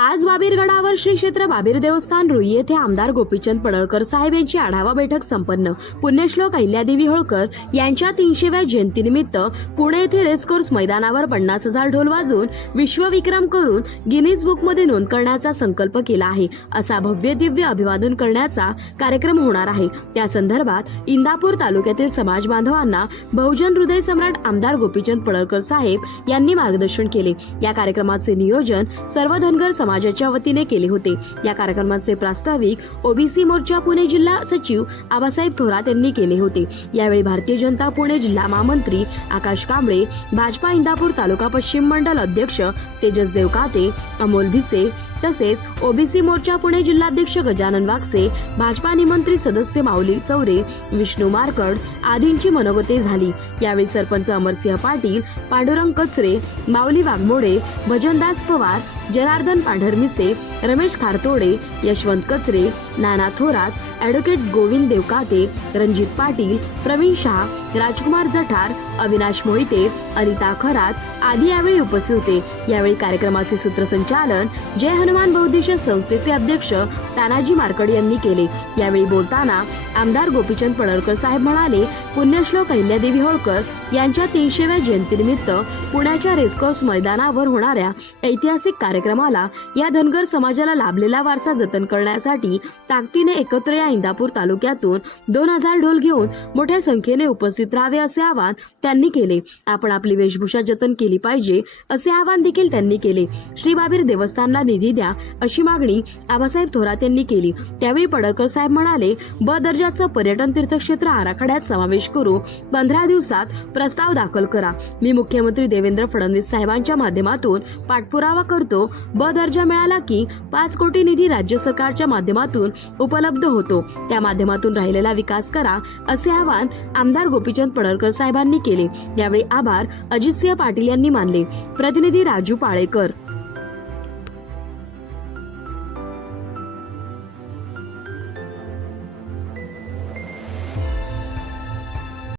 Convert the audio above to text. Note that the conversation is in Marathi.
आज बाबीरगडावर श्री क्षेत्र बाबीर देवस्थान रुई येथे आमदार गोपीचंद पडळकर साहेब यांची आढावा बैठक संपन्न. पुण्यश्लोक अहिल्यादेवी होळकर यांच्या तीनशेव्या जयंतीनिमित्त पुणे येथे रेसकोर्स मैदानावर पन्नास हजार ढोल वाजवून विश्वविक्रम करून गिनीज बुकमध्ये नोंद करण्याचा संकल्प केला आहे. असा भव्य दिव्य अभिवादन करण्याचा कार्यक्रम होणार आहे. त्या संदर्भात इंदापूर तालुक्यातील समाज बांधवांना बहुजन हृदय सम्राट आमदार गोपीचंद पडळकर साहेब यांनी मार्गदर्शन केले. या कार्यक्रमाचे नियोजन सर्व धनगर समाजाच्या वतीने केले होते. या कार्यक्रमाचे प्रास्ताविक ओबीसी मोर्चा पुणे जिल्हा सचिव आबासाहेब थोरात यांनी केले होते. यावेळी भारतीय जनता पुणे जिल्हा महामंत्री आकाश कांबळे भाजपा इंदापूर तालुका पश्चिम मंडल अध्यक्ष तेजस देवकाते अमोल भिसे तसेच ओबीसी मोर्चा पुणे जिल्हाध्यक्ष गजानन वागसे भाजपा निमंत्रित सदस्य माऊली चौरे विष्णू मारकड आदींची मनोगते झाली. यावेळी सरपंच अमरसिंह पाटील पांडुरंग कचरे माऊली वाघमोडे भजनदास पवार जनार्दन पांढरमिसे रमेश खारतोडे यशवंत कचरे नाना थोरात ॲडव्होकेट गोविंद देवकाते रणजित पाटील प्रवीण शहा राजकुमार जठार अविनाश मोहिते अनिता खरात आदी यावेळी उपस्थित होते. यावेळी कार्यक्रमाचे सूत्रसंचालन जय हनुमान बौद्धिश संस्थेचे अध्यक्ष तानाजी मार्कड यांनी केले. यावेळी बोलताना आमदार गोपीचंद पडळकर साहेब म्हणाले पुण्यश्लोक अहिल्यादेवी होळकर यांच्या तीनशेव्या जयंतीनिमित्त पुण्याच्या रेसकोर्स मैदानावर होणाऱ्या ऐतिहासिक कार्यक्रमाला या धनगर समाजाला लाभलेला वारसा जतन करण्यासाठी ताकदीने एकत्र या इंदापूर तालुक्यातून दोन हजार ढोल घेऊन मोठ्या संख्येने उपस्थित राहावे असे आवाहन त्यांनी केले. आपण आपली वेशभूषा जतन केली पाहिजे असे आवाहन देखील त्यांनी केले. श्रीबाबीर देवस्थानला निधी द्या अशी मागणी आबासाहेब थोरात यांनी केली. त्यावेळी पडळकर साहेब म्हणाले ब दर्जाचं पर्यटन तीर्थक्षेत्र आराखड्यात समावेश करू पंधरा दिवसात प्रस्ताव दाखल करा. मी मुख्यमंत्री देवेंद्र फडणवीस साहेबांच्या माध्यमातून पाठपुरावा करतो. ब दर्जा मिळाला की पाच कोटी निधी राज्य सरकारच्या माध्यमातून उपलब्ध होतो. त्या माध्यमातून राहिलेला विकास करा असे आवाहन आमदार गोपीचंद पडळकर साहेबांनी केले. यावेळी आभार अजितसिंह पाटील यांनी मानले. प्रतिनिधी राजू पाळेकर.